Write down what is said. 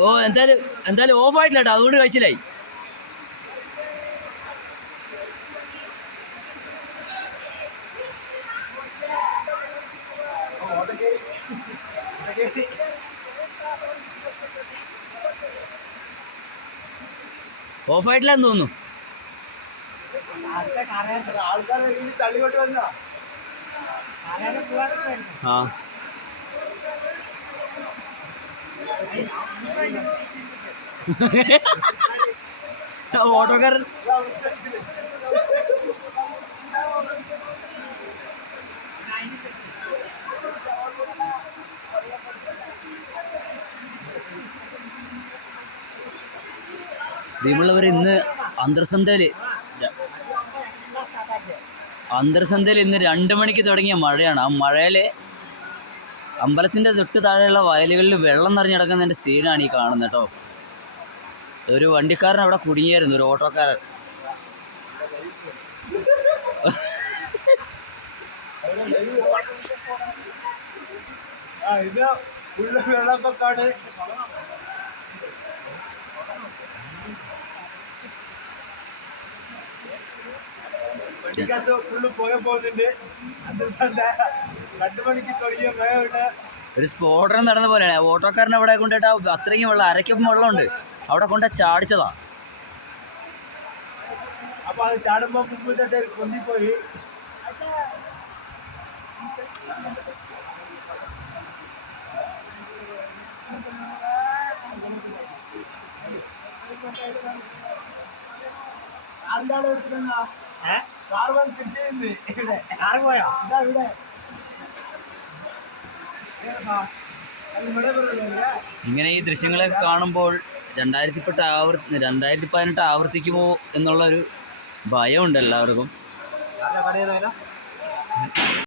ഓ എന്തായാലും ഓഫ് ആയിട്ടില്ല കേട്ടോ, അതുകൊണ്ട് കഴിച്ചില്ലായി. ഓഫായിട്ടില്ലെന്ന് തോന്നുന്നു. ആ ഓട്ടോക്കാരൻ ഇന്ന് അന്തർസന്ധയിൽ ഇന്ന് 2 മണിക്ക് തുടങ്ങിയ മഴയാണ്. ആ മഴയിൽ അമ്പലത്തിൻ്റെ തൊട്ട് താഴെയുള്ള വയലുകളിൽ വെള്ളം നിറഞ്ഞു കിടക്കുന്നതിൻ്റെ സീനാണ് ഈ കാണുന്നത് കേട്ടോ. ഒരു വണ്ടിക്കാരൻ അവിടെ കുടുങ്ങിയായിരുന്നു, ഒരു ഓട്ടോക്കാരൻ. വെള്ളപ്പൊക്കാണ്. ഒരു സ്ഫോടനം നടന്ന പോലെയാണ്. ഓട്ടോക്കാരൻ അവിടെ കൊണ്ടിട്ട് അത്രയ്ക്കും വെള്ളം, അരയ്ക്കും വെള്ളമുണ്ട്, അവിടെ കൊണ്ട് ചാടിച്ചതാ. അപ്പൊ അത് ചാടുമ്പോ മുമ്പിട്ട് കൊണ്ടിപ്പോയി. ഇങ്ങനെ ഈ ദൃശ്യങ്ങളൊക്കെ കാണുമ്പോൾ 2018 ആവർത്തിക്കുമോ എന്നുള്ളൊരു ഭയമുണ്ട് എല്ലാവർക്കും.